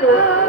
Tuba,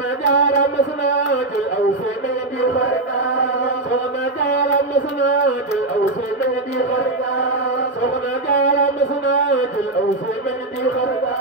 soxna jaara mas naa jël aw seen di xarga soxna jaara mas naa jël aw seen di xarga soxna jaara mas naa jël aw seen di xarga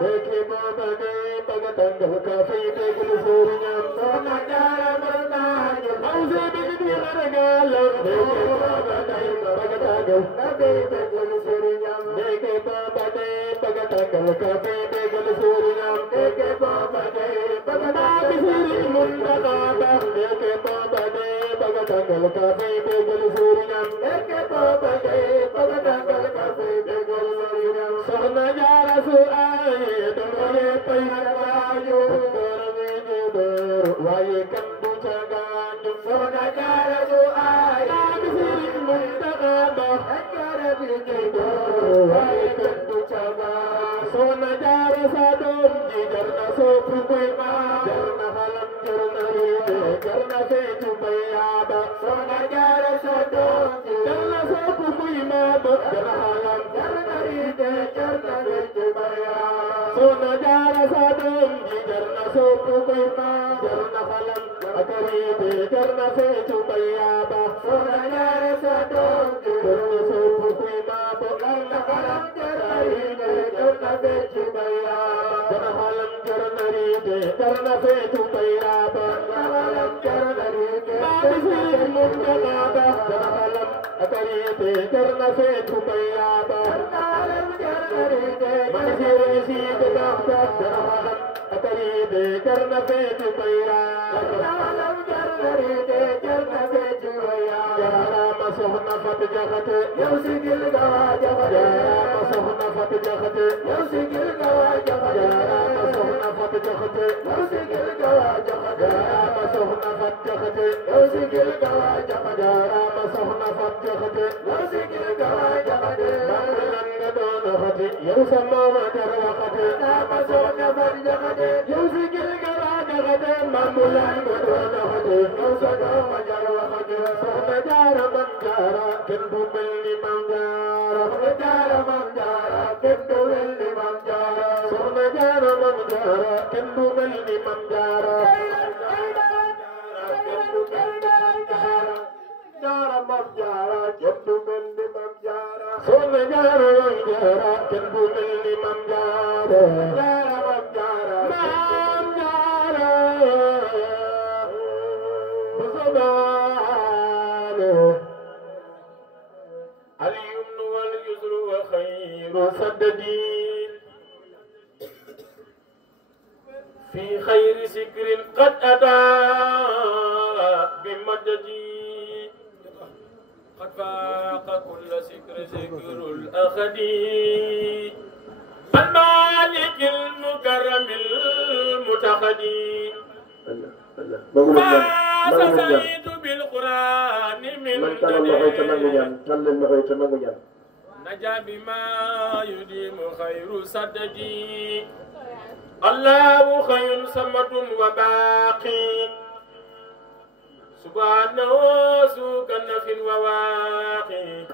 deke baba ne baga tangal ka fay degul soriñam soxna jaara mas naa jël aw seen di xarga la deke baba ne baga tangal ka fay degul soriñam deke baba ne baga tangal ka fay degul soriñam deke baba ne baga tangal siri mundana ba deke baba ne baga tangal ka fay degul soriñam deke baba ne baga tangal ka fay degul soriñam soxna jaara su ay doye pay waayo dorame dor waaye kan du cagañu soxna jaara su ay siri mundana ba akara bi dor waaye kan du cagañu soxna jaara sa doom ji jarna soppu koy ma jarna xalam jarna riide jarna feetu bayaba soxna jaara sa doom ji jarna soppu koy ma jarna xalam jarna riide jarna feetu bayaba soxna jaara sa doom ji jarna soppu koy ma jarna xalam ak riide jarna feetu bayaba soxna jaara sa doom ji jarna soppu koy ma jarna xalam jarna riide jarna feetu bayaba jarna xalam jarna riide jarna feetu bayaba jarna xalam jarna riide jarna mundana ba jarna xalam ak riide jarna feetu bayaba jarna xalam jarna riide man sire si de baxta jarna xalam ak riide jarna feetu bayaba jarna xalam jarna riide jarna feetu bayaba jaarama soxna Fat Jaxate yow sigil nga waa Jaxate jaarama soxna Fat Jaxate yow sigil nga waa Jaxate jaarama soxna Fat Jaxate yow sigil nga waa Jaxate jaarama soxna Fat Jaxate yow sigil nga waa Jaxate jaarama soxna Fat Jaxate yow sigil nga waa Jaxate mam lan nga doon xati yow sa mama jar waxate jaarama soxna Fat Jaxate yow sigil nga waa Jaxate mam lan nga doon xati yow sa dooma jar waxate soxna jaara mam jaara kenn du mel ni mam jaara soxna jaara mam jaara kenn du mel ni mam jaara soxna jaara mam jaara kenn du mel ni mam jaara jaara mam jaara kenn du mel ni mam jaara soxna jaara mam jaara kenn du mel ni mam jaara jaara mam jaara mam jaara musobalo اليمن واليسر وخير سددين في خير سكر قد أتى بمددي قد فاق كل سكر سكر الأخدي المالك المكرم المتخدي فاستعيد بالقرآن من نجا بما يديم خير سددي الله خير سمد وباقي سبحانه سوء كنف وواقي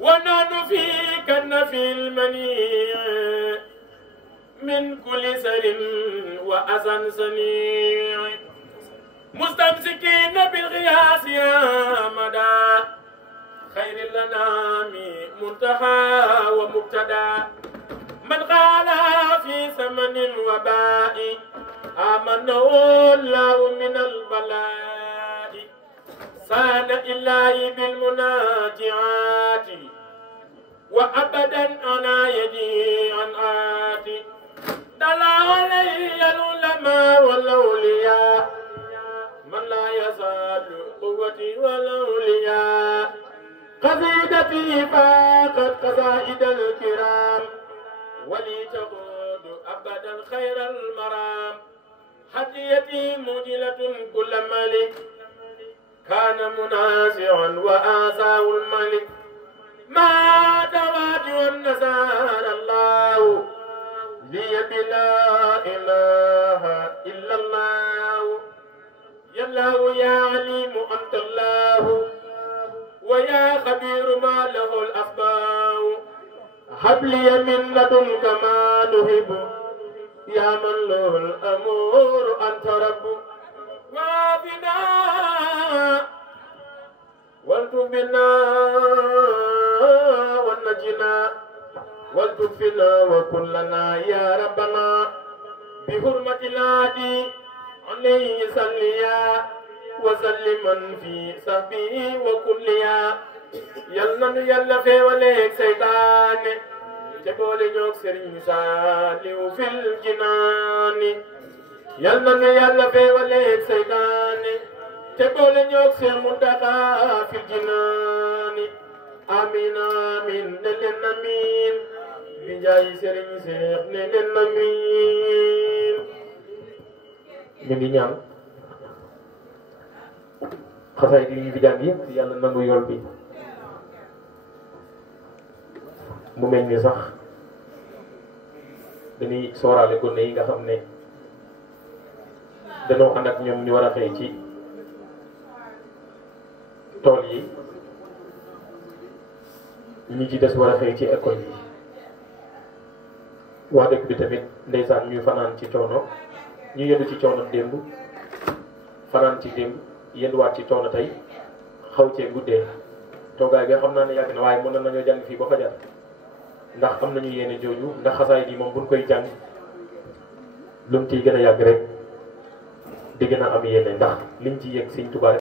ونحن في كنف المنيع من كل سر وأذى سنيع مستمسكين بالغياث يا مدى خير الأنام منتهى ومبتدى من قال في ثمن وباء آمنه الله من البلاء سان الله بالمناجعات وأبدا أنا يدي عن آتي دلا علي العلماء والأولياء من لا يزال قوتي والأولياء قصيدتي فاقت قصائد الكرام ولي تقود أبدا خير المرام هديتي مجلة كل ملك كان منازعا وآساه الملك ما تواجه النزار الله لي بلا إله إلا الله يا الله يا عليم أنت الله ويا خبير ما له الأسباب هب لي من لدنك ما نهب يا من له الأمور أنت رب وابنا والتبنا ونجنا والتكفنا وكلنا يا ربنا بحرمة الهادي عليه صليا وسلما في صحبه وكليا يلا يلا في وليك سيدان جبول ñok serigne saliw fil jinani yalla yalla fe wale saydani جبول ñok serigne muntaka fil jinani amin amin nelen amin bi jay serigne cheikh nelen amin ñu ngi ñaan xasaay di ñu fi jàng yëpp yàlla nangu yool bi mu mel ni sax dañuy sooraale gone yi nga xam ne dañoo ànd ak ñoom ñu war a xëy ci tool yi ñi ci des war a xëy ci école yi waa dëkk bi tamit ndeysaan ñuy fanaan ci coono ñu yendu ci coono démb fanaan ci démb yenduwaat ci coono tey xaw cee guddee toogaay bi xam naa ne yàgg na waaye mën nañoo jàng fii ba fajar ndax am nañu yéene jooju ndax xasaay bi moom buñ koy jàng lu mu ciy gën a yàgg rek di gën a am yéene ndax liñ ci yëg Sëñ Tuubaa